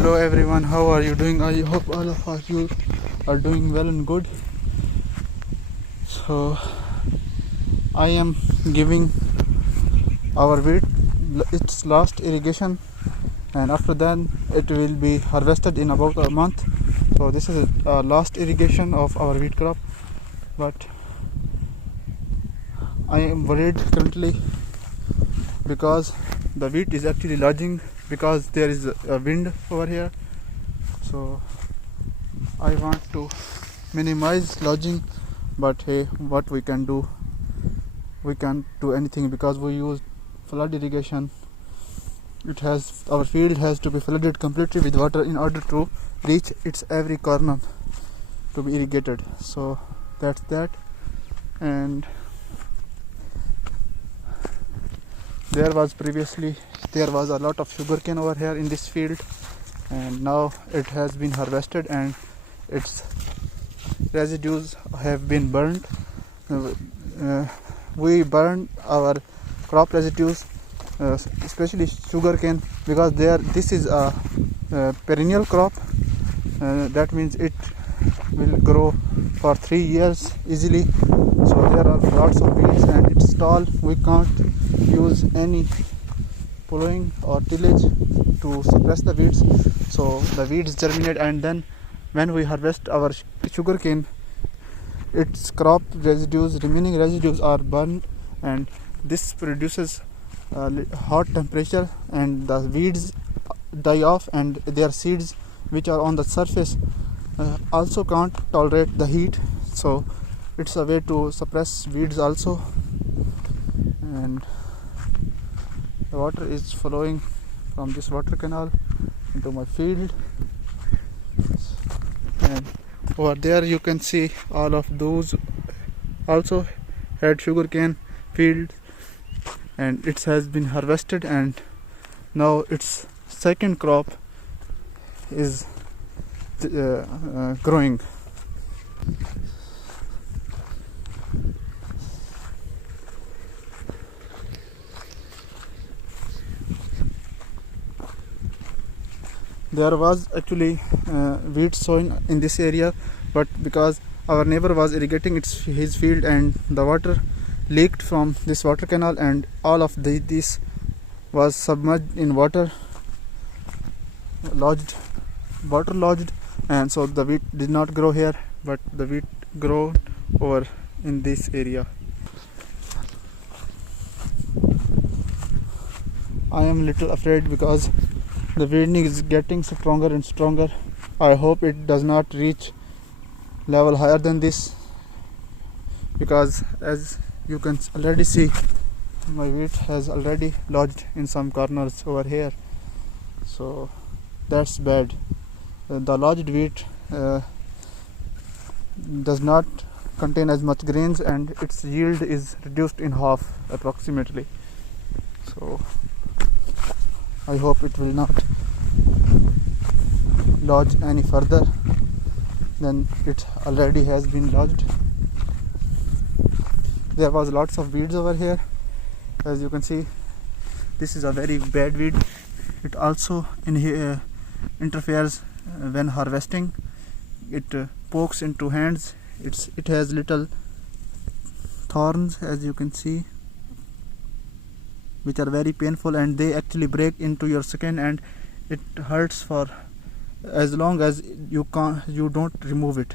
Hello everyone, how are you doing? I hope all of you are doing well and good. So I am giving our wheat its last irrigation, and after that it will be harvested in about a month. So this is a last irrigation of our wheat crop, but I am worried currently because the wheat is actually lodging because there is a wind over here. So I want to minimize lodging, but hey, what we can do? We can't do anything because we use flood irrigation. Our field has to be flooded completely with water in order to reach its every corner to be irrigated. So that's that. And there was a lot of sugarcane over here in this field, and now it has been harvested and its residues have been burned. We burn our crop residues, especially sugarcane, because this is a perennial crop. That means it will grow for 3 years easily. So there are lots of weeds and it's tall. We can't use any ploughing or tillage to suppress the weeds. So the weeds germinate, and then when we harvest our sugarcane, its crop remaining residues are burned, and this produces hot temperature, and the weeds die off, and their seeds which are on the surface also can't tolerate the heat. So it's a way to suppress weeds also. And the water is flowing from this water canal into my field, and over there you can see all of those also had sugarcane field, and it has been harvested, and now its second crop is growing. There was actually wheat sown in this area, but because our neighbor was irrigating his field and the water leaked from this water canal, and all of this was submerged in water lodged, and so the wheat did not grow here, but the wheat grew over in this area. I am little afraid because the wind is getting stronger and stronger. I hope it does not reach level higher than this, because as you can already see, my wheat has already lodged in some corners over here. So that's bad. The lodged wheat does not contain as much grains, and its yield is reduced in half approximately. So I hope it will not lodge any further than it already has been lodged. There was lots of weeds over here. As you can see, this is a very bad weed. It also interferes when harvesting. It pokes into hands. It has little thorns, as you can see, which are very painful, and they actually break into your skin, and it hurts for as long as you don't remove it.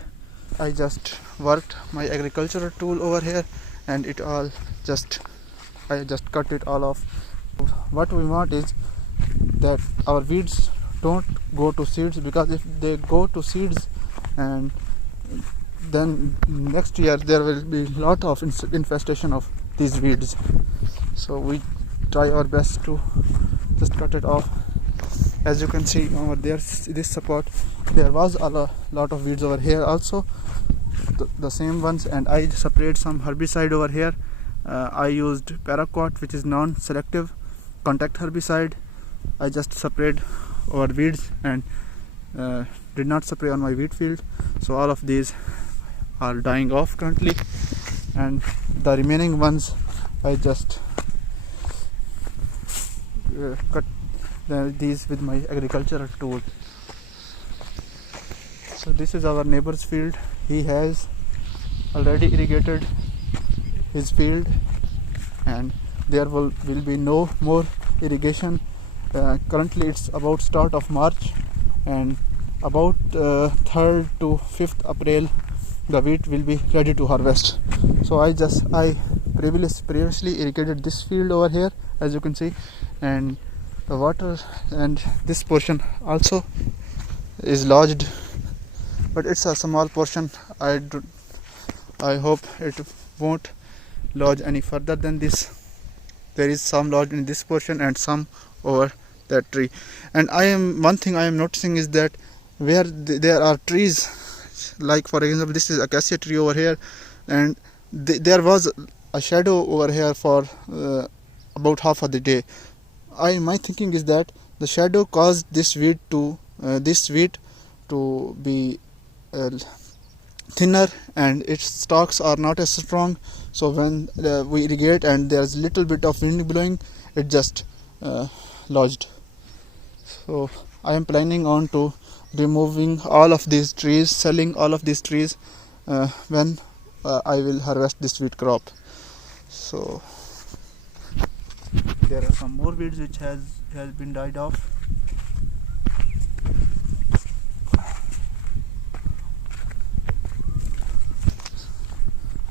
I just worked my agricultural tool over here, and I just cut it all off. What we want is that our weeds don't go to seeds, because if they go to seeds, and then next year there will be lot of infestation of these weeds. So we try our best to just cut it off. As you can see over there, this support, there was a lot of weeds over here also, the same ones, and I sprayed some herbicide over here. I used paraquat, which is non-selective contact herbicide. I just sprayed over weeds and did not spray on my wheat field. So all of these are dying off currently, and the remaining ones I just these with my agricultural tool. So this is our neighbor's field. He has already irrigated his field, and there will be no more irrigation. Currently it's about start of March, and about 3rd to 5th April the wheat will be ready to harvest. So I previously irrigated this field over here, as you can see, and the water and this portion also is lodged, but it's a small portion. I hope it won't lodge any further than this. There is some lodged in this portion and some over that tree. And one thing I am noticing is that where there are trees, like for example this is acacia tree over here, and there was a shadow over here for about half of the day. My thinking is that the shadow caused this wheat to be thinner, and its stalks are not as strong. So when we irrigate and there's little bit of wind blowing, it just lodged. So I am planning on to removing all of these trees, selling all of these trees when I will harvest this wheat crop. So there are some more weeds which has been died off.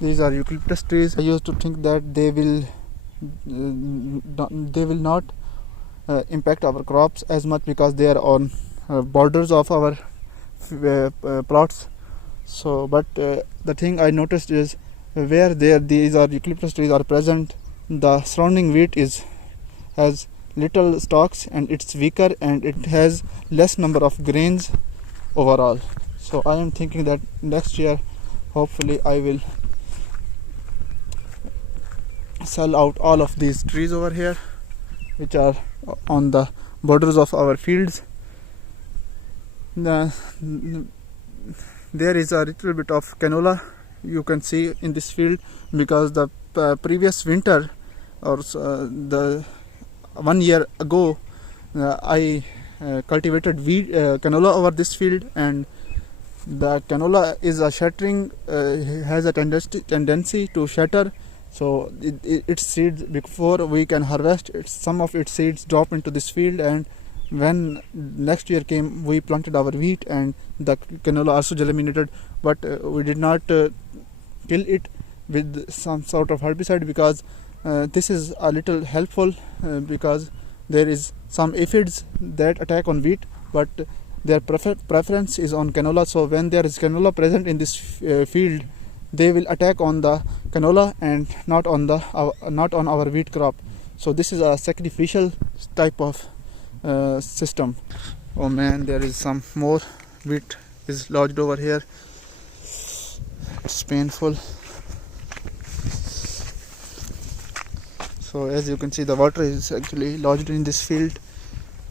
These are eucalyptus trees. I used to think that they will not impact our crops as much because they are on borders of our plots. So but the thing I noticed is where these are eucalyptus trees are present, the surrounding wheat has little stalks and it's weaker and it has less number of grains overall. So I am thinking that next year hopefully I will sell out all of these trees over here which are on the borders of our fields. There is a little bit of canola you can see in this field because the previous winter or the 1 year ago I cultivated canola over this field, and the canola is a shattering has a tendency to shatter. So its seeds, before we can harvest, some of its seeds drop into this field, and when next year came we planted our wheat and the canola also germinated, but we did not kill it with some sort of herbicide because this is a little helpful because there is some aphids that attack on wheat, but their preference is on canola. So when there is canola present in this field, they will attack on the canola and not on our wheat crop. So this is a sacrificial type of system. Oh man, there is some more wheat is lodged over here. It's painful. So as you can see, the water is actually lodged in this field.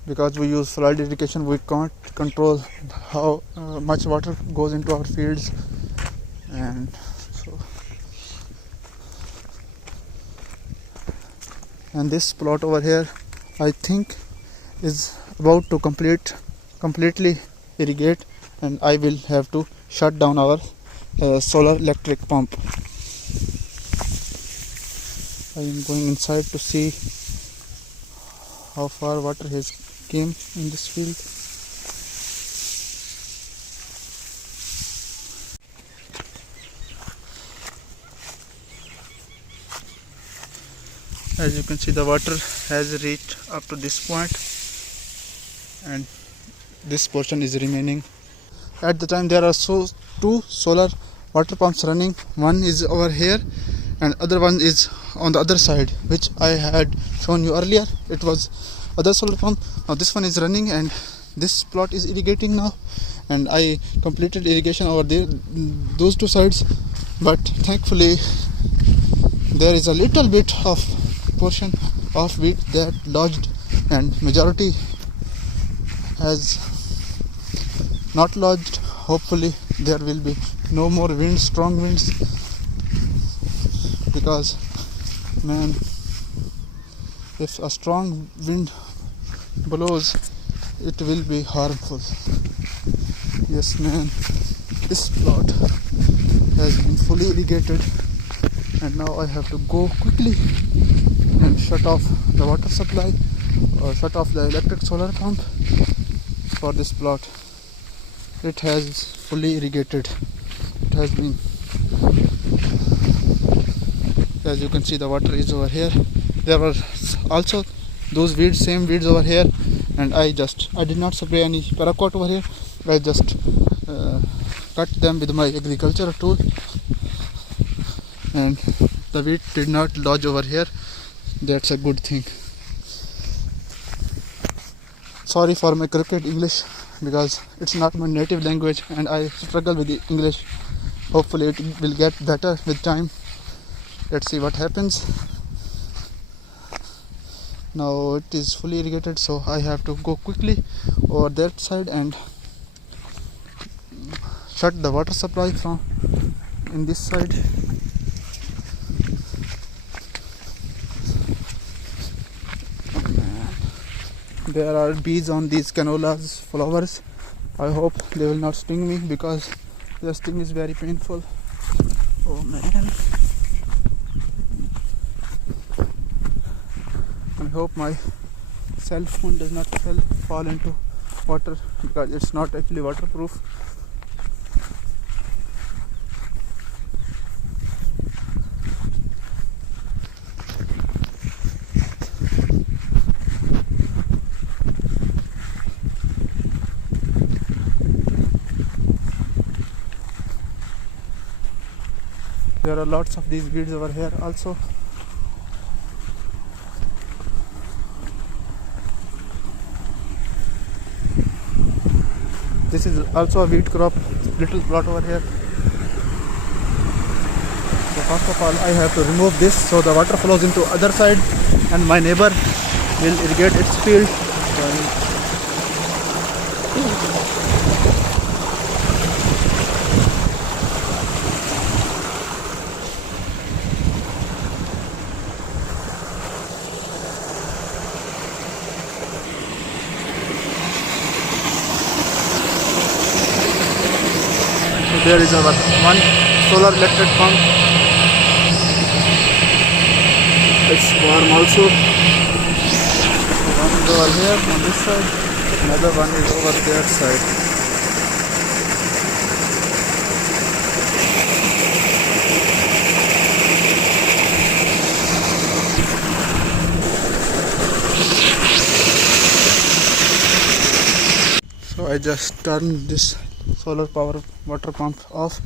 Because we use flood irrigation, we can't control how much water goes into our fields, and so this plot over here I think is about to completely irrigate, and I will have to shut down our solar electric pump. I am going inside to see how far water has came in this field. As you can see, the water has reached up to this point and this portion is remaining. At the time there are two solar water pumps running. One is over here and other one is on the other side, which I had shown you earlier. It was other solar pump. Now this one is running and this plot is irrigating now, and I completed irrigation over there, those two sides, but thankfully there is a little bit of portion of wheat that lodged and majority has not lodged. Hopefully there will be no more winds, strong winds, because man, if a strong wind blows, it will be harmful. Yes man, this plot has been fully irrigated, and now I have to go quickly and shut off the water supply or shut off the electric solar pump for this plot. It has fully irrigated. It has been, as you can see, the water is over here. There were also those weeds, same weeds over here, and I did not spray any paraquat over here. I just cut them with my agricultural tool, and the weed did not lodge over here. That's a good thing. Sorry for my crooked English, because it's not my native language and I struggle with the English. Hopefully it will get better with time. Let's see what happens. Now it is fully irrigated, so I have to go quickly over that side and shut the water supply from in this side. There are bees on these canola's flowers. I hope they will not sting me, because the sting is very painful. Oh man. I hope my cell phone does not fall into water, because it's not actually waterproof. There are lots of these weeds over here also. This is also a wheat crop, little plot over here. So first of all, I have to remove this so the water flows into other side, and my neighbor will irrigate its field. There is our one solar electric pump. It's warm also. One is over here on this side, another one is over that side. So I just turned this solar power water pump off.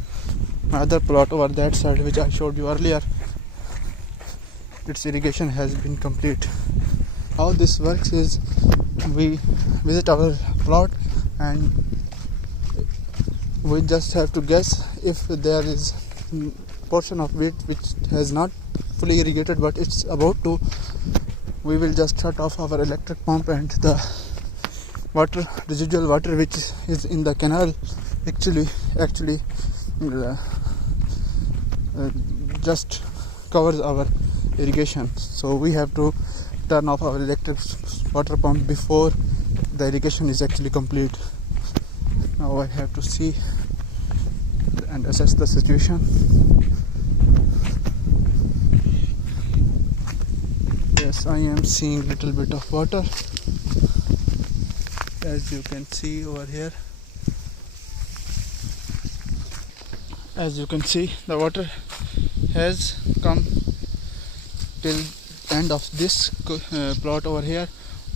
My other plot over that side, which I showed you earlier, its irrigation has been complete. How this works is, we visit our plot and we just have to guess if there is portion of it which has not fully irrigated but it's about to. We will just shut off our electric pump, and the residual water which is in the canal actually just covers our irrigation. So we have to turn off our electric water pump before the irrigation is actually complete. Now I have to see and assess the situation. Yes, I am seeing little bit of water, as you can see over here. As you can see, the water has come till end of this plot over here,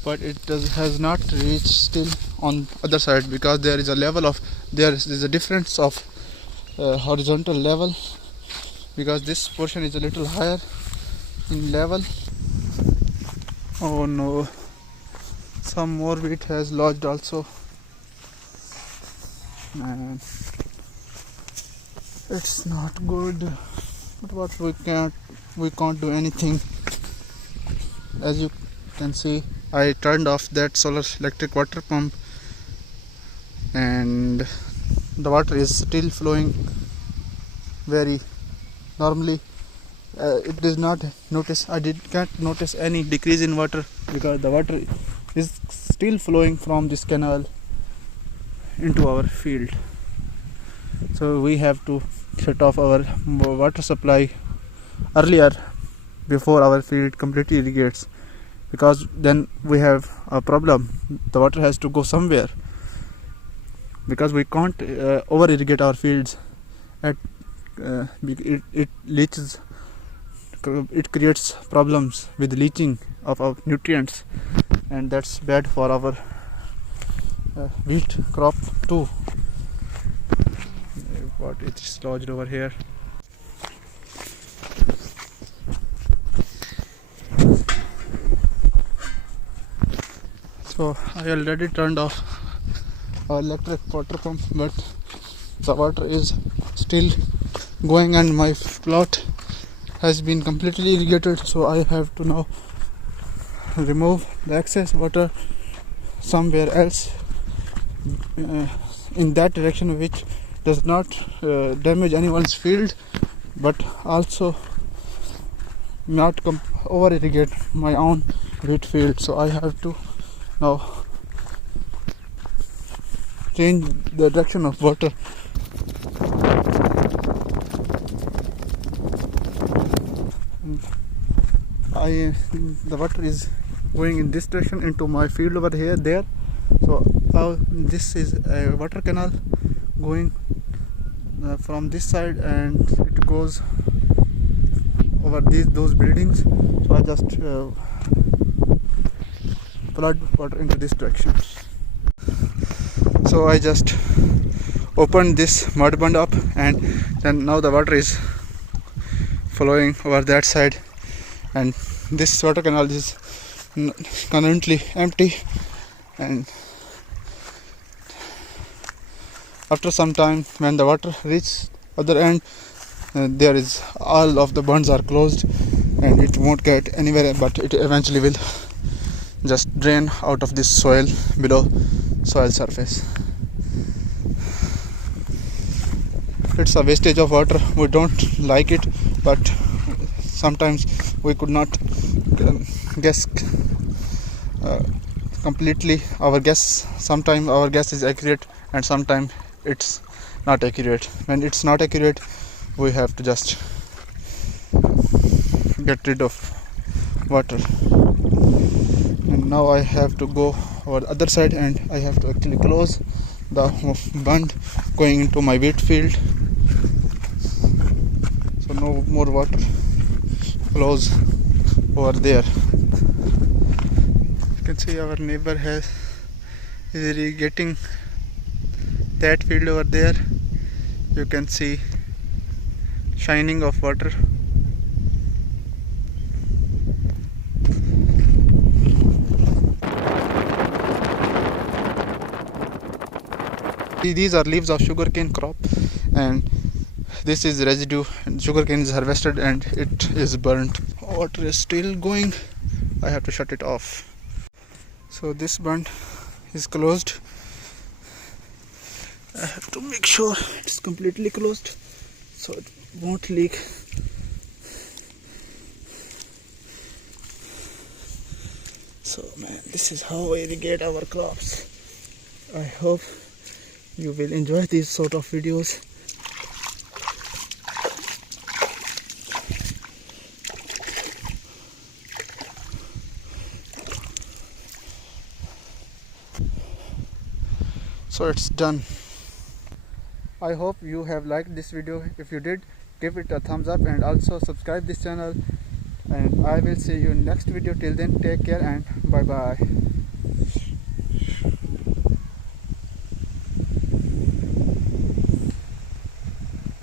but it has not reached still on other side, because there is a difference of horizontal level, because this portion is a little higher in level. Oh no, some more wheat has lodged also. Man, it's not good, but what we can't do anything. As you can see, I turned off that solar electric water pump and the water is still flowing very normally. It does not notice, can't notice any decrease in water, because the water is still flowing from this canal into our field. So we have to shut off our water supply earlier before our field completely irrigates, because then we have a problem. The water has to go somewhere, because we can't over irrigate our fields. It leaches, it creates problems with leaching of our nutrients, and that's bad for our wheat crop too. What it is lodged over here. So I already turned off our electric water pump, but the water is still going and my plot has been completely irrigated, so I have to now remove the excess water somewhere else in that direction, which does not damage anyone's field, but also not over irrigate my own wheat field. So I have to now change the direction of water. The water is going in this direction into my field over here there. So this is a water canal going from this side, and it goes over those buildings. So I just flood water into this direction. So I just opened this mud pond up, and then now the water is flowing over that side, and this water canal is currently empty. And after some time, when the water reaches other end, there is all of the bunds are closed and it won't get anywhere, but it eventually will just drain out of this soil below soil surface. It's a wastage of water. We don't like it, but sometimes we could not guess completely our guess. Sometimes our guess is accurate and sometimes it's not accurate. When it's not accurate, we have to just get rid of water. And now I have to go over the other side, and I have to actually close the bund going into my wheat field, so no more water flows over there. You can see our neighbor is irrigating that field over there. You can see shining of water. These are leaves of sugarcane crop, and this is residue. Sugarcane is harvested and it is burnt. Water is still going. I have to shut it off. So this bund is closed. I have to make sure it's completely closed so it won't leak. So man, this is how we irrigate our crops. I hope you will enjoy these sort of videos. So it's done. I hope you have liked this video. If you did, give it a thumbs up and also subscribe this channel, and I will see you in next video. Till then, take care and bye bye.